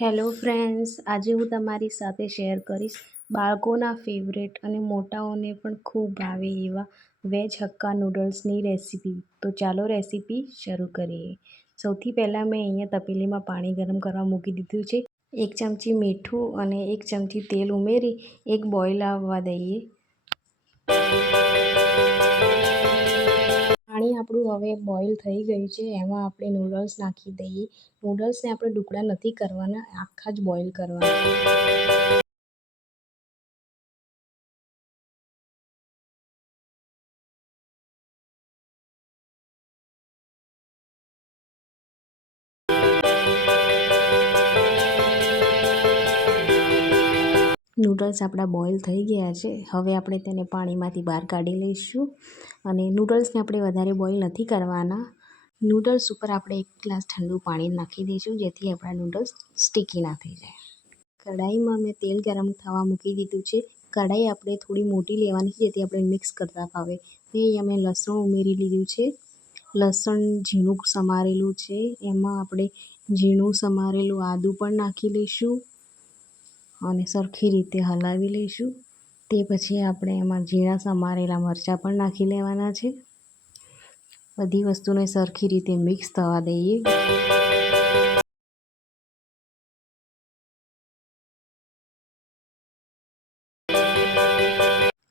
Hello friends આજે હું તમારી સાથે શેર કરીશ બાળકોના ફેવરેટ અને મોટાઓને પણ ખૂબ ભાવે એવા વેજ હક્કા નૂડલ્સની રેસીપી તો ચાલો રેસીપી શરૂ કરીએ. સૌથી પહેલાં મેં અહીંયા તપેલીમાં પાણી ગરમ કરવા મૂકી દીધું છે. એક ચમચી મીઠું અને એક ચમચી તેલ ઉમેરી એક બોઇલ આવવા દઈએ. પાણી આપણું હવે બોઇલ થઈ ગયું છે, એમાં આપણે નૂડલ્સ નાખી દઈએ. નૂડલ્સને આપણે ટુકડા નથી કરવાના, આખા જ બોઇલ કરવાના. નૂડલ્સ આપણા બોઇલ થઈ ગયા છે. હવે આપણે તેને પાણીમાંથી બહાર કાઢી લઈશું. અને નૂડલ્સને આપણે વધારે બોઇલ નથી કરવાના. નૂડલ્સ ઉપર આપણે એક ગ્લાસ ઠંડુ પાણી નાખી દઈશું, જેથી આપણા નૂડલ્સ સ્ટીકી ના થઈ જાય. કઢાઈમાં મેં તેલ ગરમ થવા મૂકી દીધું છે. કઢાઈ આપણે થોડી મોટી લેવાની છે, જેથી આપણે મિક્સ કરતા ફાવે. તે મેં લસણ ઉમેરી લીધું છે. લસણ ઝીણું સમારેલું છે. એમાં આપણે ઝીણું સમારેલું આદું પણ નાખી લઈશું અને સરખી રીતે હલાવી લઈશું. તે પછી આપણે એમાં ઝીણા સમારેલા મરચાં પણ નાખી લેવાના છે. બધી વસ્તુને સરખી રીતે મિક્સ થવા દઈએ.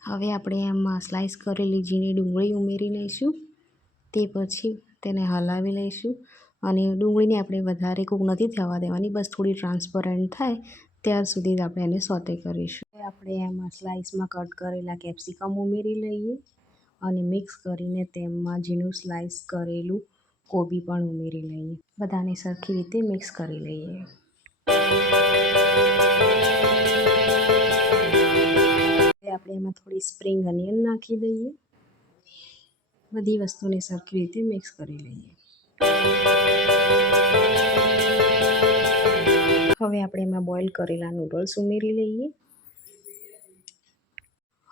હવે આપણે એમાં સ્લાઈસ કરેલી ઝીણી ડુંગળી ઉમેરી લઈશું. તે પછી તેને હલાવી લઈશું. અને ડુંગળીને આપણે વધારે કૂક નથી થવા દેવાની, બસ થોડી ટ્રાન્સપરન્ટ થાય, ત્યાર સુધી જ આપણે એને સોતે કરીશું. આપણે એમાં સ્લાઇસમાં કટ કરેલા કેપ્સિકમ ઉમેરી લઈએ અને મિક્સ કરીને તેમાં ઝીણું સ્લાઇસ કરેલું કોબી પણ ઉમેરી લઈએ. બધાને સરખી રીતે મિક્સ કરી લઈએ. આપણે એમાં થોડી સ્પ્રિંગ અનિયન નાખી દઈએ. બધી વસ્તુને સરખી રીતે મિક્સ કરી લઈએ. હવે આપણે એમાં બોઇલ કરેલા નૂડલ્સ ઉમેરી લઈએ.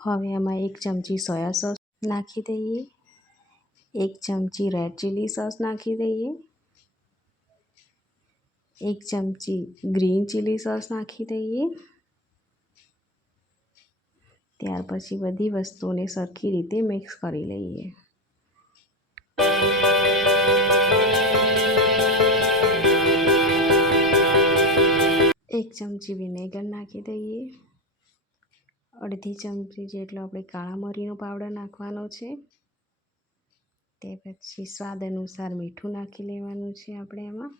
હવે એમાં એક ચમચી સોયા સોસ નાખી દઈએ. એક ચમચી રેડ ચીલી સોસ નાખી દઈએ. એક ચમચી ગ્રીન ચીલી સોસ નાખી દઈએ. ત્યાર પછી બધી વસ્તુને સરખી રીતે મિક્સ કરી લઈએ. એક ચમચી વિનેગર નાખી દઈએ. અડધી ચમચી જેટલો આપણે કાળા મરીનો પાવડર નાખવાનો છે. તે પછી સ્વાદ અનુસાર મીઠું નાખી લેવાનું છે આપણે એમાં.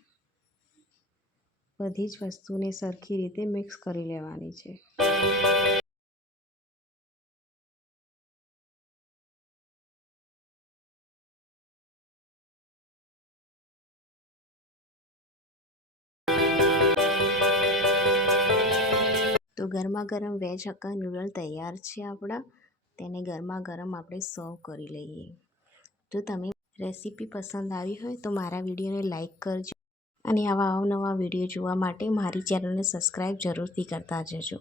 બધી જ વસ્તુને સરખી રીતે મિક્સ કરી લેવાની છે. ગરમા ગરમ વેજ હક્કા નૂડલ તૈયાર છે આપણા. તેને ગરમા ગરમ આપણે સર્વ કરી લઈએ. જો તમે રેસીપી પસંદ આવી હોય તો મારા વિડીયોને લાઇક કરજો અને આવા અવનવા વીડિયો જોવા માટે મારી ચેનલને સબસ્ક્રાઈબ જરૂરથી કરતા જજો.